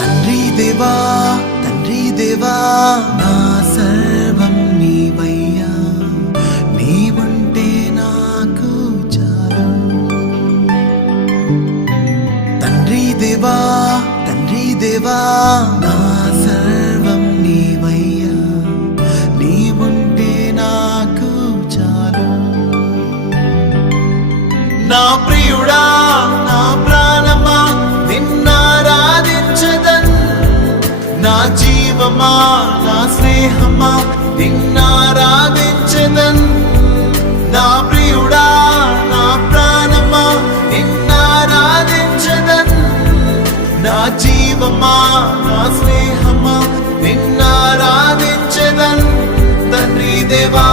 తండ్రి దేవా నా సర్వం నీవయ్యా, నీవుంటే నాకు చాలు. తండ్రి దేవా నా సర్వం నీవయ్యా, నీవుంటే నాకు చాలు. నా ప్రియుడా నా ప్రాణమా నిన్నారాధించదన్, నా జీవమా నా స్నేహమా నిన్నారాధించదన్. నా ప్రియుడా నా ప్రాణమా నిన్నారాధించదన్, నా జీవమా నా స్నేహమా నిన్నారాధించదన్. తండ్రి దేవా